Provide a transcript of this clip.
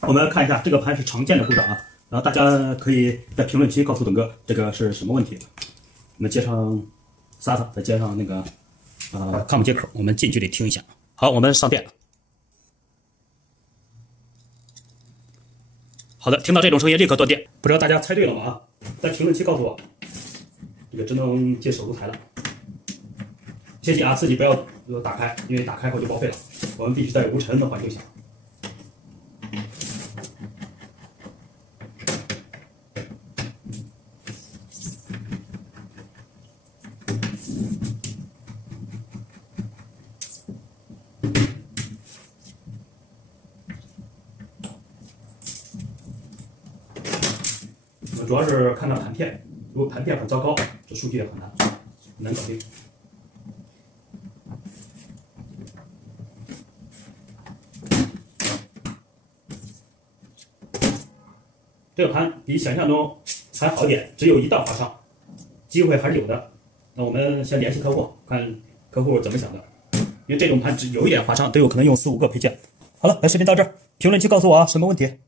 我们看一下这个盘是常见的故障啊，然后大家可以在评论区告诉董哥这个是什么问题。我们接上 SATA， 再接上那个COM 接口，我们近距离听一下。好，我们上电。好的，听到这种声音立刻断电。不知道大家猜对了吗？啊，在评论区告诉我。这个只能接手炉台了。切记啊，自己不要打开，因为打开后就报废了。我们必须在无尘的环境下。我们主要是看盘片，如果盘片很糟糕，这数据也很难搞定。这个盘比想象中还好一点，只有一道划伤，机会还是有的。那我们先联系客户，看客户怎么想的。因为这种盘只有一点划伤，都有可能用4、5个配件。好了，本视频到这儿，评论区告诉我啊什么问题。